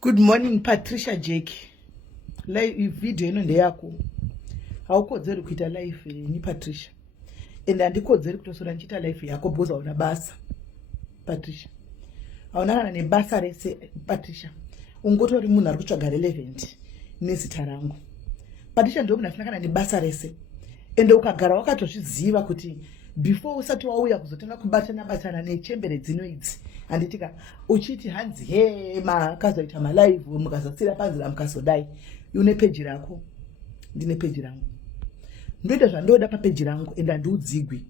Good morning, Patricia Jake. Live video ino ndeyako. Haukodzeri kuita live ni Patricia. And handikodzeri kutosora nchita live yako because hauna basa. Patricia. Hauna ne basa rese Patricia. Ungotori munhu ari kutsvaga relevant nezita rangu. Patricia ndio munhu asina ne basa rese. Ende ukagara wakatozviziva kuti before usati wauya kuzotanga kubatana nechembere dzino idzi handitika uchiti hanzi he makazoita malive mukazotsira panzira mukazodai une page rako ndine page rangu ndoita zvandoda pa page rangu enda ndiudzigwi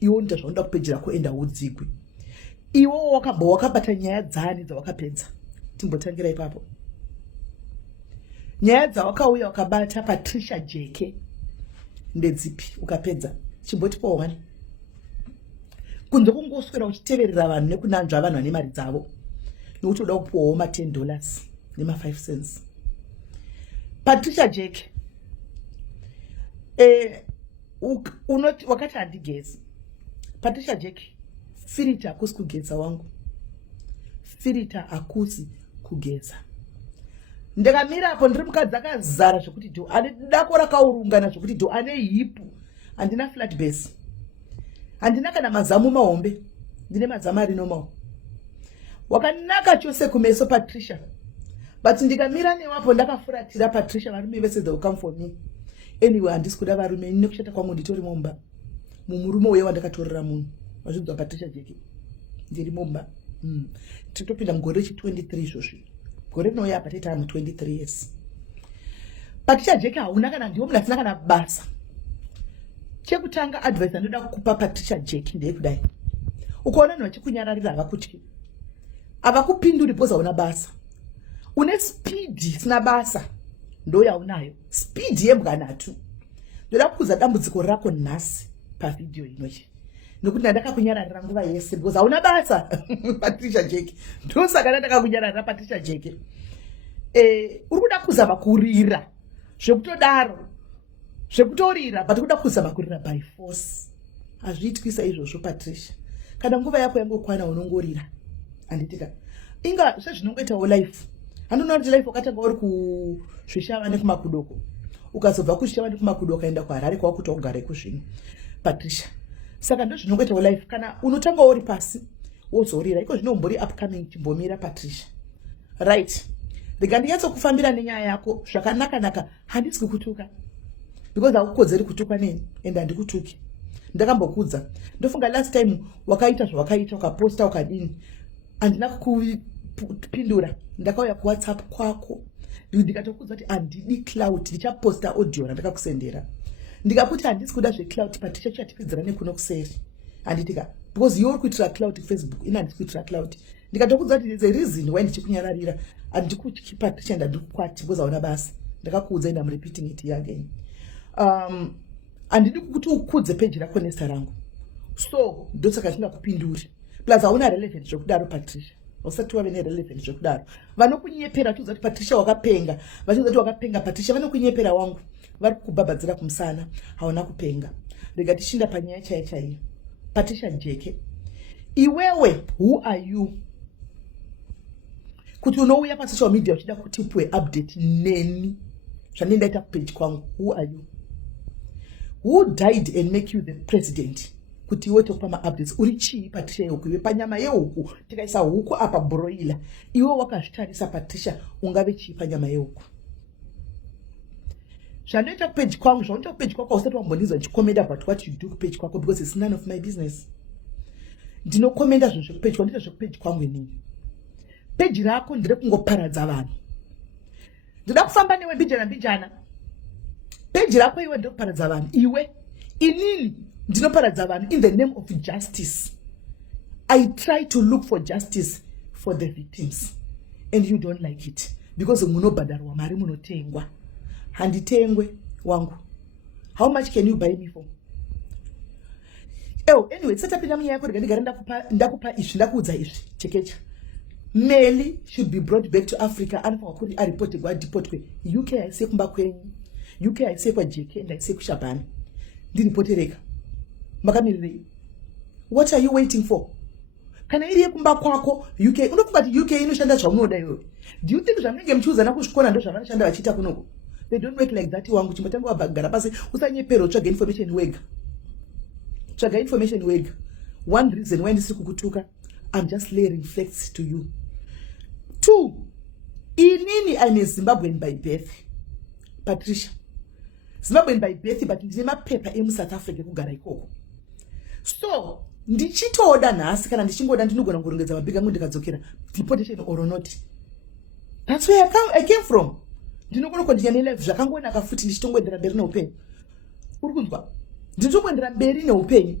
iwo ndoita zvandoda ku page rako enda udzigwi iwo wakabata nyaya dzani dzawakapedza timbotangira ipapo nyaya dzawakauya wakabata Patricia Jake ndedzipi ukapedza chimbotipo wani kunze kungoswera uchiteverera vanhu nekunanzva vanhu vane mari dzavo nokuti uda kupuwawo $10 nema5 cents. Patricia Jake unoti wakati handigezi. Patricia Jake filter akusi kugeza wangu, filter akusi kugeza. Ndakamira hapo ndiri mukadzi akazara zvokuti do ane dako rakaurungana zvokuti do ane hipu handina flat base. Handina kana mazamu mahombe, ndine mazamu ari normal. Wakanaka chose kumeso Patricia. But ndikamira newapo ndakafuratira Patricia varume vese they will come for me. Anyway, handisi kuda varume nekushata kwangu nditori mumba. Mumurume uye wandakatorera munhu. Wazvinzwa Patricia Jake. Ndiri mumba. Titopinda mugore rechi23 izvozvo. Gore rinouya apa tete amu 23 years. Patricia Jake hauna kana ndiwo munhu asina kana basa. Chekutanga advice anoda kukupa Patricia Jake ndeyekudai. Ukaona vanhu vachikunyararira havakutyi. Havakupinduri because hauna basa. Une speed sina basa. Ndo yaunayo. Speed yembwanatu. Ndoda kukuudza dambudziko rako nhasi pavideo inochi. Nokuti ndakakunyararira nguva yese because hauna basa Patricia Jake. Ndosaka ndakakunyararira Patricia Jake. Uri kuda kuzama kurira. Zvekutodaro. Zvekutorira but kuda kuzama kurira by force. Hazviitwisa izvozvo Patricia. Kana nguva yako yangokwana unongorira. Handitika. Inga sezvinongoitawo life. Handinoona kuti life wakatanga uri kuzvishava nekumakudoko. Ukazobva kuzvishava nekumakudoko ukaenda kuHarare kwawakuti ugare kuzvino. Patricia. Saka ndozvinongoitawo life. Kana unotanga uri pasi wozorira. Iko zvinombori upcoming chimbomira Patricia. Right. Rega ndinyatsokufambira nenyaya yako zvakanaka handisi kukutuka. Because haukodzeri kutukwa neni and handikutuki. Ndakambokudza. Ndofunga last time wakaita zvawakaita ukaposta ukadini. Handina kupindura. Ndakauya kuWhatsApp kwako. Ndikatokudza kuti handidi cloud ndichaposta audio randakakusendera. Ndikakuti handisi kuda zvecloud Patricia chatipidzira nekuno kuseri. Handitika because you uri kuitira cloud Facebook ina handisi kuitira cloud. Ndikatokudza kuti there's a reason why ndichikunyararira. Handikutyi Patricia ndandikwati because hauna basa. Ndakakuudza and I'm repeating it here again. Andidi kuti ukudze page rako nezita rangu. So ndosaka ndingakupinduri. Plus hauna relevant zvekudaro Patricia. Usati wave nerelevant zvekudaro. Vanokunyepera tuza kuti Patricia wakapenga. Vachiudza kuti wakapenga Patricia vanokunyepera wangu. Vari kubhabhadzira kumusana. Hauna kupenga. Rega tishinda panyaya chaiyo. Patricia Jake. Iwewe, who are you? Kuti unouya pa social media uchida kuti upuwe update neni. Zvanendaita page kwangu. Who are you? Who died and make you the president? Kuti iwe tokupa ma-updates. Uri chii Patricia yoku? Iwe panyama yehuku. Tikaisa huku apa broiler. Iwe wakazvitarisa Patricia ungave chii panyama yehuku. Zvanoita page kwangu. Zvanoita page kwako usati wambonizwa ndichikomenda about what you do page kwako because it's none of my business. Ndinokomenda zvozvo page kwangu. Ndinoita zvekupage kwangu inini. Page rako ndire kungoparadza vanhu. Ndoda kufamba newe mbijana. Page rako iwe ndoparadza vanhu. Iwe inini ndinoparadza vanhu in the name of justice. I try to look for justice for the victims and you don't like it because munobhadharwa mari munotengwa. Handitengwe wangu. How much can you buy me for? Anyway, setapinda munyaya yako ndigara ndakupa izvi ndakuudza izvi chekecha. Meli should be brought back to Africa and for kuti aripote kwa deport UK haise kumba kwenyu. UK haise kwa JK and haise kuShabana. Ndiripotereka. Makamirire. What are you waiting for? kana iri yekumba kwako UK unofunga kuti UK inoshanda zvaunoda iwe. Do you think zvamunenge muchiudzana kuzvikora ndo zvavanishanda vachiita kunoko? They don't work like that wangu. Chimotanga wabagara pasi usanyepero tsvaga information wega. Tsvaga information wega. One reason why ndisiri kukutuka, I'm just layering facts to you. 2, inini I'm a Zimbabwean by birth. Patricia. Zimbabwean by birth, but ndine mapepa emuSouth Africa kugara ikoko. So, ndichitoda nhasi kana ndichingoda ndinogona kurongedza mabhiga angu ndikadzokera deportation or not. That's where I came from. Ndinogona kuti ndine life zvakangonaka futi ndichitongoendera mberi neupenyu. Uri kunzwa? Ndichitongoendera mberi neupenyu.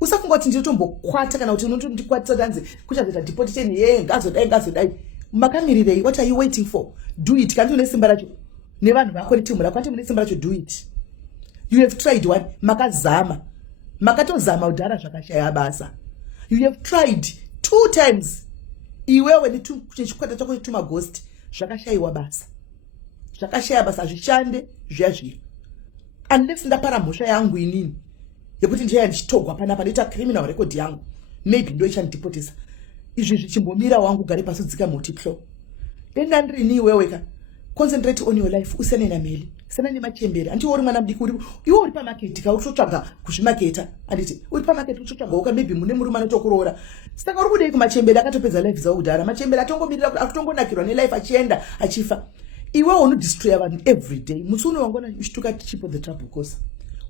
Usafunga kuti ndinotombokwata kana kuti unondikwatisa tanzi kuchazoita deportation ngazodai. Makamirire, what are you waiting for? Do it. Kanti une simba racho. Nevanhu vako netimu rako, kanti une simba racho, do it. You have tried one. Makazama. Makatozama udhara zvakashaya basa. You have tried 2 times. Iwewe chikwata chako chituma ghost zvakashaiwa basa. Zvakashaya basa zvishande zviya. Unless ndapara mhosva yangu inini yekuti ndiye ndichitogwa panapa ndita criminal record yangu, maybe ndo ichandipotesa. Izvi zvichimbomira wangu gare pasi dzika multiplo. Denda ndiri ni wewe ka. Concentrate on your life. Usane na meli. Sana ni machembere. Anti wori mwana mdiki uri pa market ka utotsvaga kuzvimaketa. Anditi uri pa market utotsvaga uka maybe mune muri mana tokuroora. Saka uri kudai kumachembere akatopedza life za udara. Machembere atongomirira akutongonakirwa ne life achienda achifa. Iwe uno destroy vanhu every day. Musuno wangona ushituka chip of the trap kosa.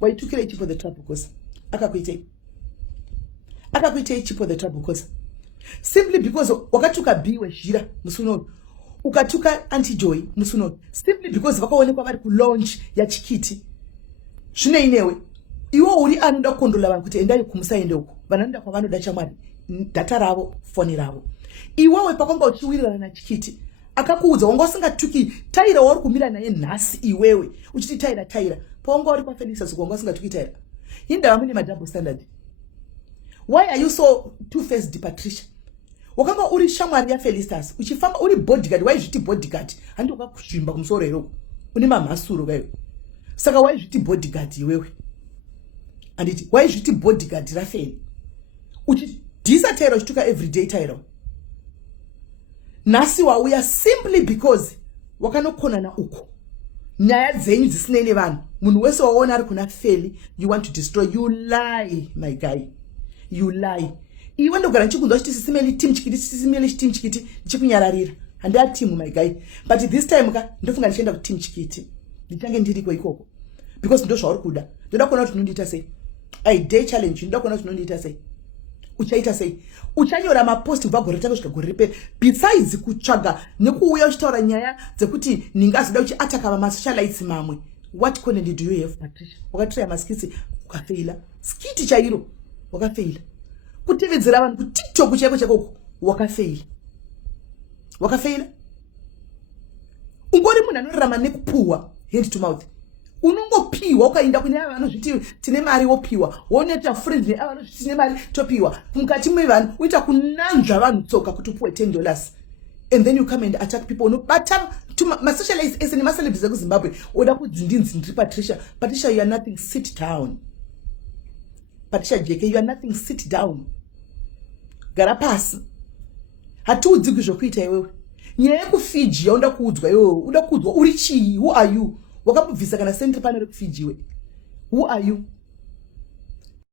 Waitukira chip of the trap kosa. Akakuitei chip of the trap kosa. Simply because wakatuka biwe jira musuno. Ukatuka anti-joy musuno. Simply because vakaonekwa vari kulaunch ya chikiti. Zvine inewe. Iwo uri anoda kukontrola vanhu kuti endai kumusaende uko. Vanoenda kwa vanoda chamwari. Data ravo, foni ravo. Iwewe pakwanga uchiwirirana na chikiti. Akakuudza wanga usingatuki taira wari kumira naye nhasi iwewe. Uchiti taira. Pawanga uri pa Felixus wanga usingatuki taira. Hinda vamune madouble standard. Why are you so two-faced, Patricia? Wakanga uri shamwari ya Felixus, uchifamba uri bodyguard, why zviti bodyguard? Handi wakakushimba kumusoro ero. Une mamasuro kayo. Saka why zviti bodyguard iwewe? Anditi, why zviti bodyguard rafeni? Uchidisa tairo chituka everyday tairo. Nasi wauya simply because wakanokona na uko. Nyaya dzenyu dzisine nevanhu. Munhu wese waona ari kuna Feli, you want to destroy. You lie, my guy. You lie. Iwe ndogara nchikunzwa chiti sisimeli team chikiti chikunyararira. Handia team, my guy. But this time ndofunga ndichenda ku team chikiti. Ndichange ndiriko ikoko. Because ndo zvauri kuda. Ndoda kuona kuti nondiita sei. I dare challenge. Ndoda kuona kuti nondiita sei. Uchaita sei. Uchanyora mapost kubva gore tako kusvika gore repera. Besides kutsvaga nekuuya uchitaura nyaya dzekuti ningazoda uchiataka mamasocialites mamwe. What content do you have, Patricia? Wakatira maskiti ukafeila. Skiti chairo wakafeila. Kutevedzera vanhu ku TikTok chako wakafeila. Wakafeila. Ungori munhu anorarama nekupuwa hand to mouth. Unongopiwa ukaenda kune ava vanozviti tine mari wopiwa. Wonoita friends ne ava vanozviti tine mari topiwa. Mukati mevanhu uita kunanzva vanhu tsoka kuti upuwe $10. And then you come and attack people. No, but my socialize as in my celebrities in Zimbabwe. Oda kudzinzi Patricia. Patricia, you are nothing. Sit down. Patricia JK, you are nothing. Sit down. Garapasi. Hatuudzi kuzvokuita iwewe. Nyaya yekufiji yaunda kuudzwa iwewe. Uda kuudzwa uri chii? Who are you? Wakabvisa kana sentri panere kufiji iwe. Who are you?